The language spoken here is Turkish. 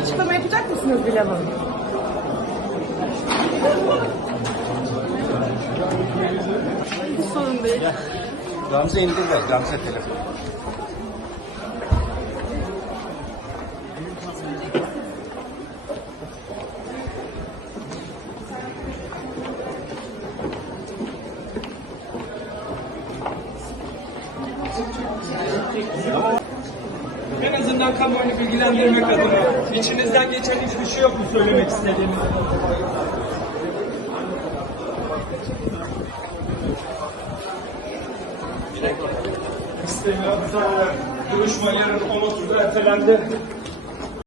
açıklama yapacak mısınız Bilal Hanım? Hiç sorun değil. Gamze indir ver. Gamze telefonu. En azından kamuoyunu bilgilendirmek adına. İçinizden geçen hiçbir şey yok mu söylemek istediğiniz? İstemiyorum. Duruşma yarın 10.30'da ertelendi.